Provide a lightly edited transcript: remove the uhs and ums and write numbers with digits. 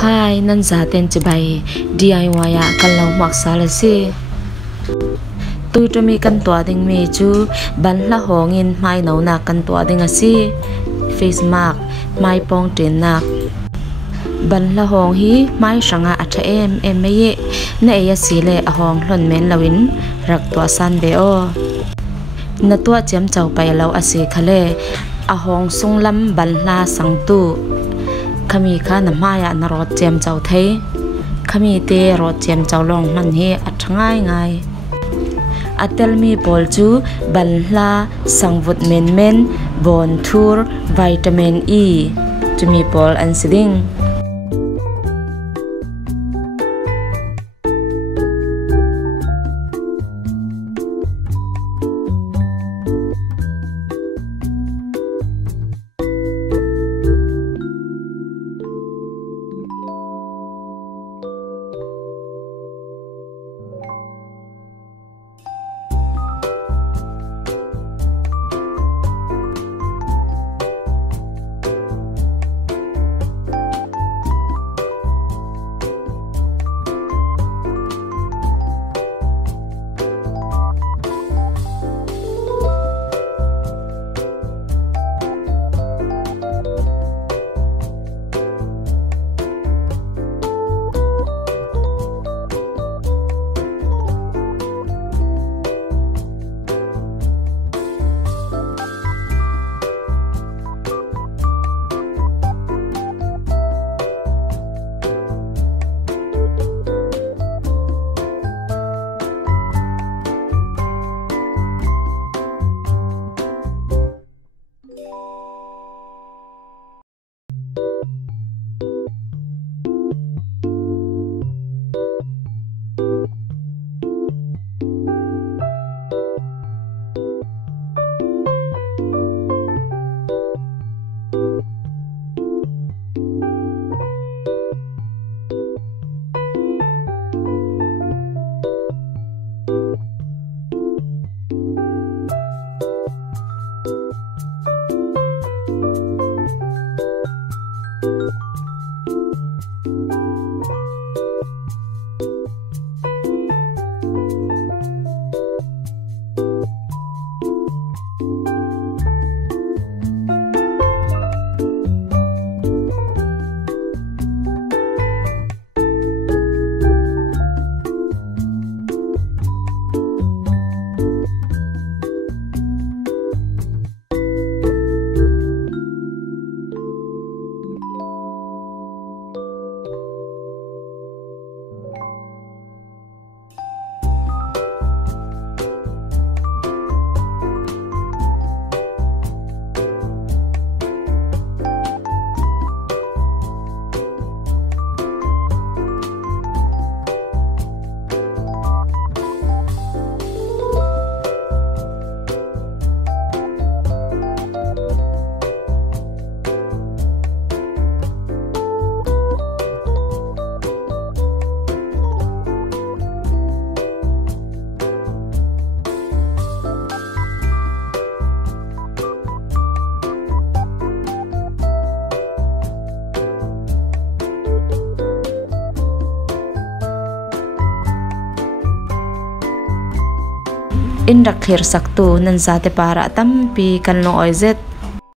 Hai nan zaten chibai DIY ya kalau maksala si tu to mi kan to ding mi chu ban la hongin mai no na kan to ding asi face mark mai pong tin nak ban la hong hi mai sanga atha em ye na ya si le a hong hlon men lawin rak to san be o na to chem chau pai lo ase khale a hong sung lam ban la sang tu khami kha na maya na ro chem chau thei khami te ro chem chau long man hi athangai ngai atel mi pol chu ban la sangvut men bon thur vitamin E chumi pol an siding in rakhir saktu nan zate para tampi kan long oizet